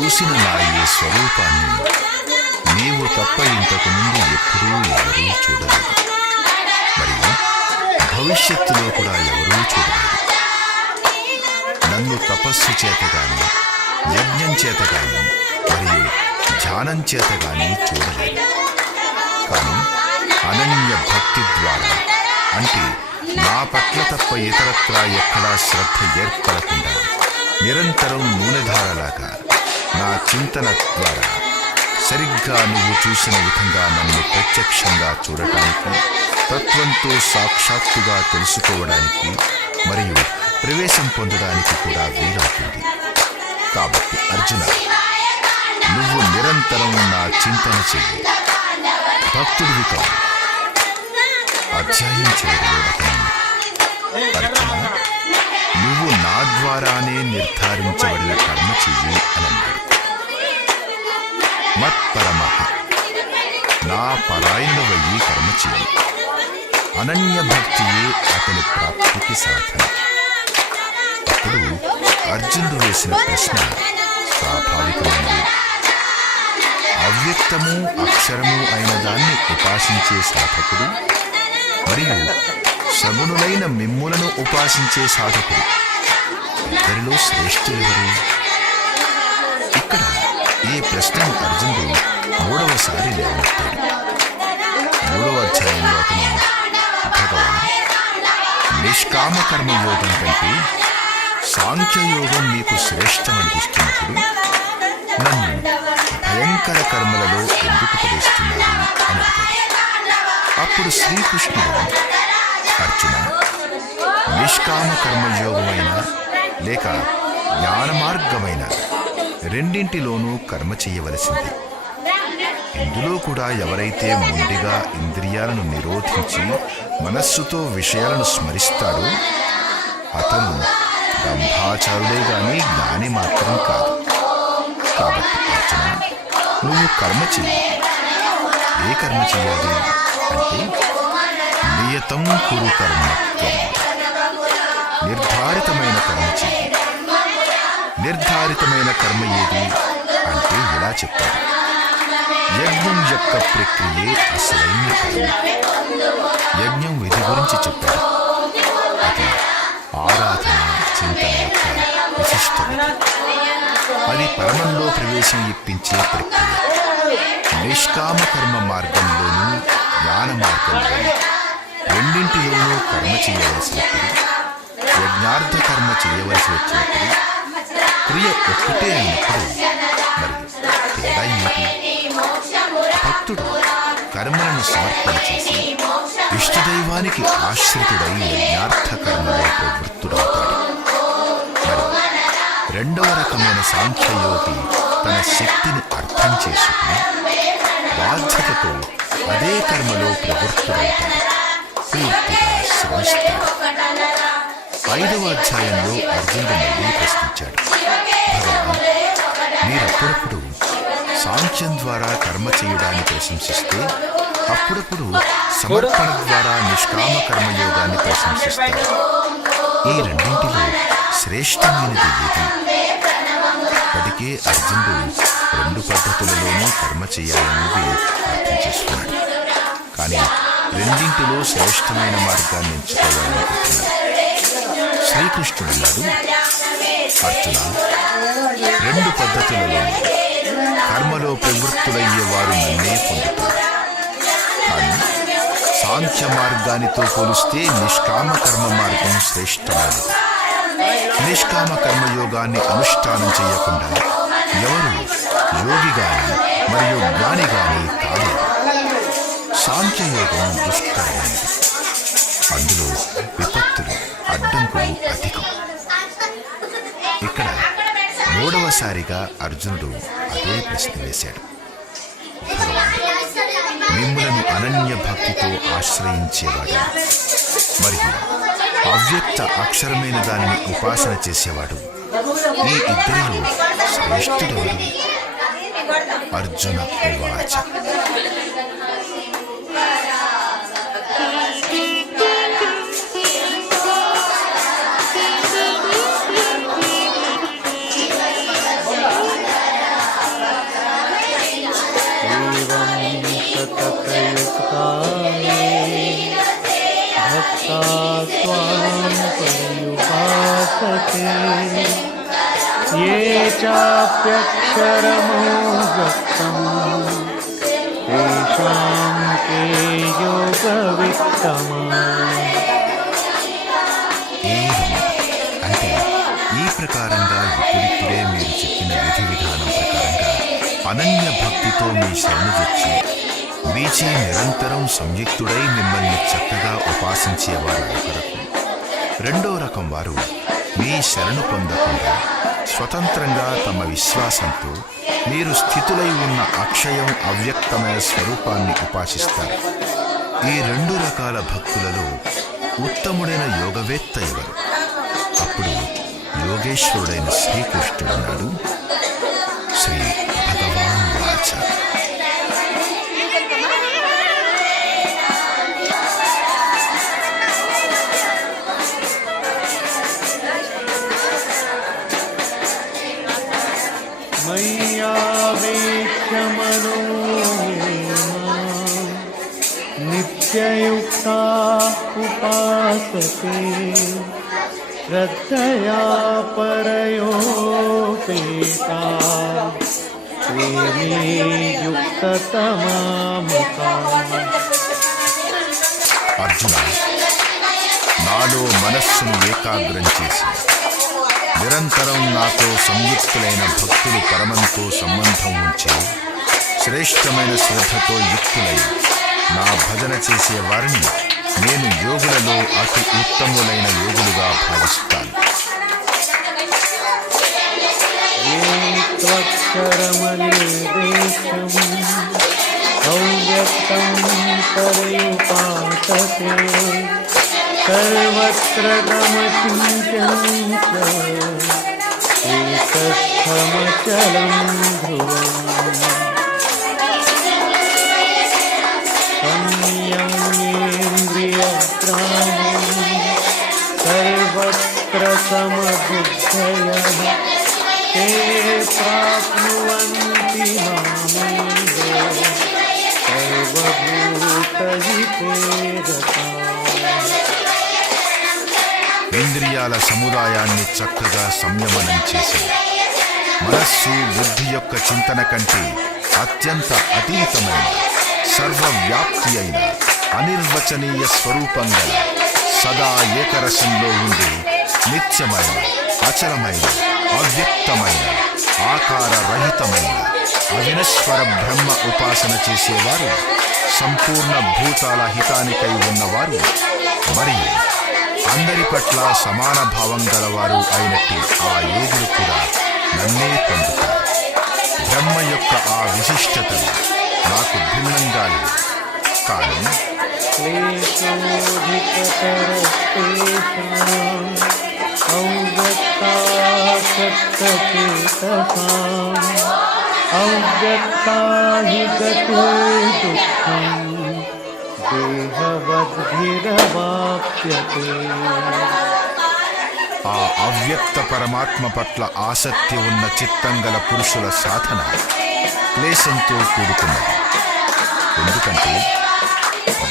చూసిన నా ఈ స్వరూపాన్ని నీవు తప్ప ఇంతకు ముందు ఎప్పుడూ ఎవరూ చూడలేదు. మరియు భవిష్యత్తులో కూడా ఎవరూ చూడలేదు. నన్ను తపస్సు చేత కానీ యజ్ఞం చేత కానీ మరియు ధ్యానం చేత కానీ చూడలేదు. కానీ అనన్య భక్తి ద్వారా అంటే నా పట్ల తప్ప ఇతరత్రా ఎక్కడా శ్రద్ధ ఏర్పడకుండా నిరంతరం నూనెధారలాగా నా చింతన ద్వారా. సరిగ్గా నువ్వు చూసిన విధంగా నన్ను ప్రత్యక్షంగా చూడటానికి తత్వంతో సాక్షాత్తుగా తెలుసుకోవడానికి మరియు ప్రవేశం పొందడానికి కూడా వీలవుతుంది. కాబట్టి అర్జున నువ్వు నిరంతరం నా చింతన చెయ్యి. భక్తుడివి కాదు. అధ్యాయం చేయడం అర్జున నువ్వు నా ద్వారానే నిర్ధారించబడిన కర్మ చెయ్యి అని అన్నాడు నా పరాయణవయ్యి కర్మ చెయ్యి. అనన్య భక్తియే అతని ప్రాప్తికి సాధన. అప్పుడు అర్జునుడు వేసిన ప్రశ్న స్వాభావికమైనది. అవ్యక్తము అక్షరము అయిన దాన్ని ఉపాసించే సాధకుడు మరియు సగుణులైన మిమ్ములను ఉపాసించే సాధకుడు. ఇద్దరిలో శ్రేష్ఠులెవరు ఇక్కడ ఈ ప్రశ్నను అర్జునుడు మూడవసారి లేవనెత్తాడు. మూడవ అధ్యాయంలో అతను భగవాన్. నిష్కామ కర్మ యోగం కంటే సాంఖ్యయోగం మీకు శ్రేష్టమనిపిస్తున్నప్పుడు నన్ను భయంకర కర్మలలో ఎందుకు పడేస్తున్నారు అని అడిగాడు అప్పుడు శ్రీకృష్ణుడు అర్జున నిష్కామ కర్మయోగమైన లేక జ్ఞానమార్గమైన రెండింటిలోనూ కర్మ చేయవలసింది. ఇందులో కూడా ఎవరైతే ముండిగా ఇంద్రియాలను నిరోధించి మనస్సుతో విషయాలను స్మరిస్తాడో అతను బ్రహ్మాచారుడే గాని జ్ఞాని మాత్రం కాదు. కాబట్టి అర్జున నువ్వు కర్మ చెయ్యి. ఏ కర్మ చేయాలి అంటే నియతం కురు కర్మత్వం. నిర్ధారితమైన కర్మ నిర్ధారితమైన కర్మ ఏది అంటే ఇలా చెప్పారు. యజ్ఞం యొక్క ప్రక్రియే అసలైన కర్మ. యజ్ఞం విధి గురించి చెప్పారు. అది ఆరాధన చింతన యొక్క విశిష్ట అది పరమంలో ప్రవేశం ఇప్పించే ప్రక్రియ. నిష్కామ కర్మ మార్గంలోనూ జ్ఞాన మార్గంలోనూ. రెండింటిలోనూ కర్మ చేయవలసినప్పుడు యజ్ఞార్థ కర్మ చేయవలసి వచ్చినప్పుడు క్రియ ఒక్కటే అయినప్పుడు మరి తేడా ఏమిటి? భక్తుడు కర్మలను సమర్పణ చేసి ఇష్టదైవానికి ఆశ్రితుడై యజ్ఞార్థ కర్మలో ప్రవృత్తుడవుతాడు. రెండవ రకమైన సాంఖ్యయోగి తన శక్తిని అర్థం చేసుకుని బాధ్యతతో అదే కర్మలో ప్రవృత్తుడవుతాడు. పూర్తిగా శ్రమిస్తాడు. ఐదవ అధ్యాయంలో అర్జునుడు మళ్ళీ ప్రశ్నించాడు. భగవాన్ మీరప్పుడప్పుడు సాంఖ్యం ద్వారా కర్మ చేయడాన్ని ప్రశంసిస్తే అప్పుడప్పుడు సమర్పణ ద్వారా నిష్కామ కర్మయోగాన్ని ప్రశంసిస్తారు. ఈ రెండింటిలో శ్రేష్టమైనది ఏది? ఇప్పటికే అర్జునుడు రెండు పద్ధతులలోనూ కర్మ చేయాలనేది అర్థం చేసుకున్నాడు. కానీ రెండింటిలో శ్రేష్టమైన మార్గాన్ని ఎంచుకోవాలనుకుంటున్నాడు. శ్రీకృష్ణుడు అన్నాడు అర్జున రెండు పద్ధతులలో కర్మలో ప్రవృత్తులయ్యే వారు నన్నే పొందుతారు. కానీ సాంఖ్య మార్గానితో పోలిస్తే నిష్కామ కర్మ మార్గం శ్రేష్టమైనది. నిష్కామ కర్మయోగాన్ని అనుష్ఠానం చేయకుండా ఎవరు యోగి గాని మరియు జ్ఞాని గాని కాలేరు సాంఖ్యయోగం విపత్తులు అడ్డంకులు అధికం ఇక్కడ మూడవసారిగా అర్జునుడు అదే ప్రశ్న వేశాడు. మిమ్మలను అనన్య భక్తితో ఆశ్రయించేవాడు. మరియు అవ్యక్త అక్షరమైన దానిని ఉపాసన చేసేవాడు. ఈ ఇద్దరిలో శ్రేష్ఠుడెవరు? అర్జున ఉవాచ त्वां पर्युपासते ये चाप्यक्षरमोगक्तम् तेषां के योगवित्तमा ఏవం అంటే ఈ ప్రకారంగా ఇప్పుడిప్పుడే మీరు చెప్పిన విధి విధానం ప్రకారంగా అనన్య భక్తితో మీ శరణుజొచ్చి మీచే నిరంతరం సంయుక్తుడై మిమ్మల్ని చక్కగా ఉపాసించేవారు ఒకరు. రెండో రకం వారు మీ శరణు పొందకుండా స్వతంత్రంగా తమ విశ్వాసంతో మీరు స్థితులై ఉన్న అక్షయం అవ్యక్తమైన స్వరూపాన్ని ఉపాసిస్తారు. ఈ రెండు రకాల భక్తులలో ఉత్తముడైన యోగవేత్త ఎవరు? అప్పుడు యోగేశ్వరుడైన శ్రీకృష్ణుడు అన్నాడు శ్రీ श्रद्धया परयोपेता ते मे युक्ततमामता అర్జున నాలో మనస్సును ఏకాగ్రం చేసి నిరంతరం నాతో సంయుక్తులైన భక్తులు పరమంతో సంబంధం ఉంచి శ్రేష్టమైన శ్రద్ధతో యుక్తులై నా భజన చేసే వారిని నేను యోగులలో అతి ఉత్తములైన యోగులుగా భావిస్తాను. సర్వత్ర గమచించం ధ్రువం. समबुद्धयः ते प्राप्नुवन्ति मामेव सर्वभूतहिते रताः ఇంద్రియాల సముదాయాన్ని చక్కగా సంయమనం చేసి మనస్సు బుద్ధి యొక్క చింతన కంటే అత్యంత అతీతమైన సర్వవ్యాప్తి అయిన అనిర్వచనీయ స్వరూపం గల సదా ఏకరసంలో ఉండి అనిత్యమైన అచలమైన అవ్యక్తమైన ఆకార రహితమైన అవినశ్వర బ్రహ్మ ఉపాసన చేసేవారు సంపూర్ణ భూతాల హితానికై ఉన్నవారు మరియు అందరి పట్ల సమాన భావం గలవారు అయినట్టు ఆ యోగులు కూడా నన్నే పొందుతారు. బ్రహ్మ యొక్క ఆ విశిష్టత నాకు భిన్నంగా లేదు కానీ अव्यक्तासक्तचेतसाम् अव्यक्ता हि गतिर्दुःखम् देहवद्भिरवाप्यते ఆ అవ్యక్త పరమాత్మ పట్ల ఆసక్తి ఉన్న చిత్తం గల పురుషుల సాధన క్లేశంతో కూడుకున్నది ఎందుకంటే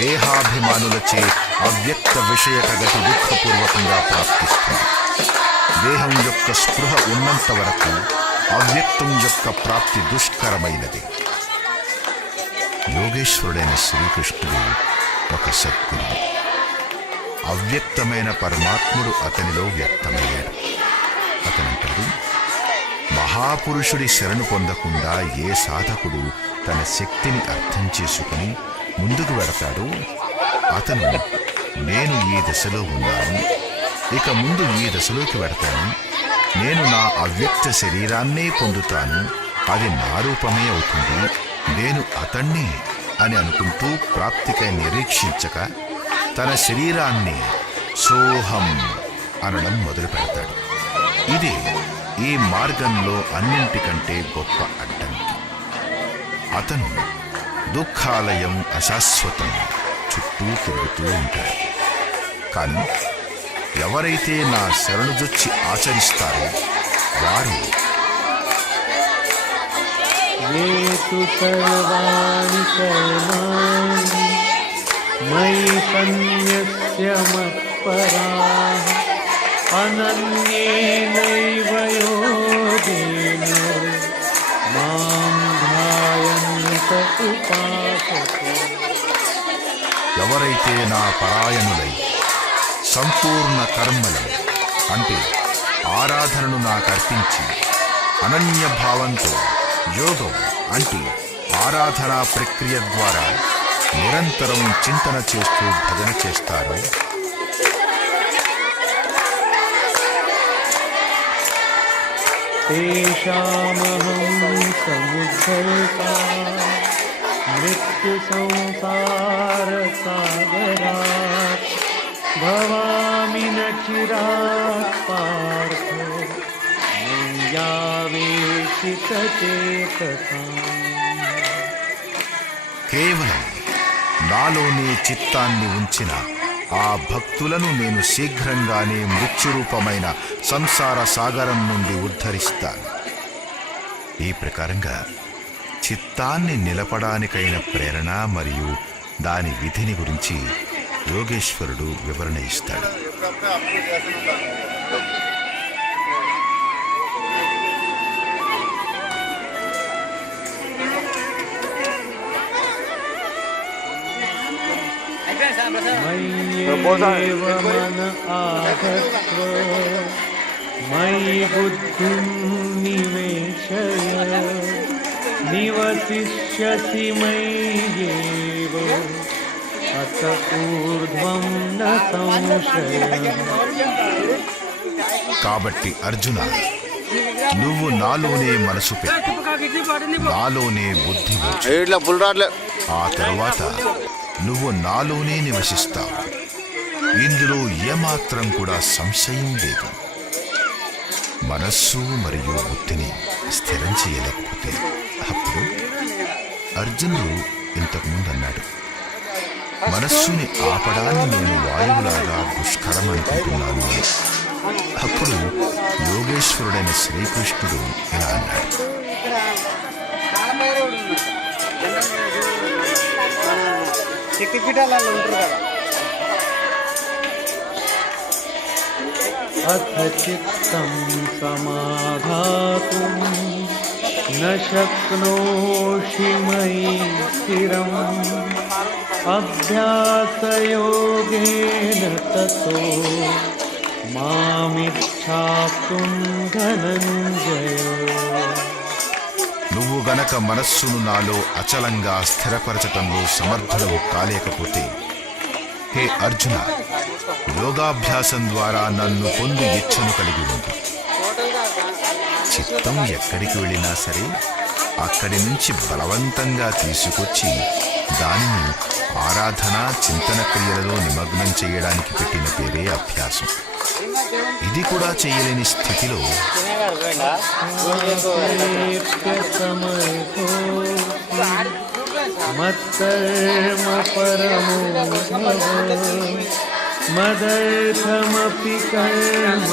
దేహాభిమానులచే అవ్యక్త విషయక గతి దుఃఖపూర్వకంగా ప్రాప్తిస్తుంది దేహం యొక్క స్పృహ ఉన్నంత వరకు అవ్యక్తం యొక్క ప్రాప్తి దుష్కరమైనది. యోగేశ్వరుడైన శ్రీకృష్ణుడు ఒక సద్గురువు అవ్యక్తమైన పరమాత్ముడు అతనిలో వ్యక్తమయ్యాడు. అతనంటాడు మహాపురుషుడి శరణు పొందకుండా ఏ సాధకుడు తన శక్తిని అర్థం చేసుకుని ముందుకు వెడతాడో అతను నేను ఈ దశలో ఉన్నాను. ఇక ముందు ఈ దశలోకి వెడతాను. నేను నా అవ్యక్త శరీరాన్నే పొందుతాను. అది నా రూపమే అవుతుంది. నేను అతణ్ణి అని అనుకుంటూ ప్రాప్తికై నిరీక్షించక తన శరీరాన్ని సోహం అనడం మొదలు పెడతాడు. ఇదే ఈ మార్గంలో అన్నింటికంటే గొప్ప అడ్డంకి. అతను దుఃఖాలయం అశాశ్వతం చుట్టూ తిరుగుతూ ఉంటాడు. కానీ ఎవరైతే నా శరణుజొచ్చి ఆచరిస్తారో వారు మయి ఎవరైతే నా పరాయణులై సంపూర్ణ కర్మలు. అంటే ఆరాధనను నాకు అర్పించి అనన్య భావంతో యోగం అంటే ఆరాధనా ప్రక్రియ ద్వారా నిరంతరం చింతన చేస్తూ భజన చేస్తారు. మృత్యు సంసార సాగరా भवामि न चिरात् पार्थ मय्यावेशितचेतसाम् కేవలం నాలోనే చిత్తాన్ని ఉంచిన ఆ భక్తులను నేను శీఘ్రంగానే మృత్యురూపమైన సంసార సాగరం నుండి ఉద్ధరిస్తాను ఈ ప్రకారంగా చిత్తాన్ని నిలపడానికైన ప్రేరణ మరియు దాని విధిని గురించి యోగేశ్వరుడు వివరణ ఇస్తాడు మయి బుద్ధి నివేశయ నివసిష్యసి మయ్యేవ निवेशय निवसिष्यसि मय्येव अत ऊर्ध्वं न संशयः కాబట్టి అర్జున నువ్వు నాలోనే మనసు పెట్టు నాలోనే బుద్ధి ఉంచు ఇట్లా ఫుల్ రాట్లే ఆ తరువాత నువ్వు నాలోనే నివసిస్తావు ఇందులో ఏమాత్రం కూడా సంశయం లేదు మనస్సు మరియు బుద్ధిని స్థిరం చేయలేకపోతే అప్పుడు అర్జునుడు ఇంతకుముందు అన్నాడు మనస్సుని ఆపడాన్ని నేను వాయువులాగా దుష్కరం అనుకుంటున్నాను అప్పుడు యోగేశ్వరుడైన శ్రీకృష్ణుడు ఇలా అన్నాడు. అథ చిత్తం సమాధాతుం न शक्नोषि मयि स्थिरम् अभ्यासयोगेन ततो मामिच्छाप्तुं धनञ्जय నువ్వు గనక మనస్సును నాలో అచలంగా స్థిరపరచటంలో సమర్థుడవు కాలేకపోతే హే అర్జున యోగాభ్యాసం ద్వారా నన్ను పొందు ఇచ్చను కలిగి ఉండు చిత్తం ఎక్కడికి వెళ్ళినా సరే అక్కడి నుంచి బలవంతంగా తీసుకొచ్చి దానిని ఆరాధన చింతన క్రియలలో నిమగ్నం చేయడానికి పెట్టిన పేరే అభ్యాసం. ఇది కూడా చేయలేని స్థితిలో మత్కర్మ మదర్థమపి కర్మ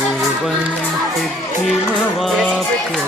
பூவன் சித்திமவாப்யசி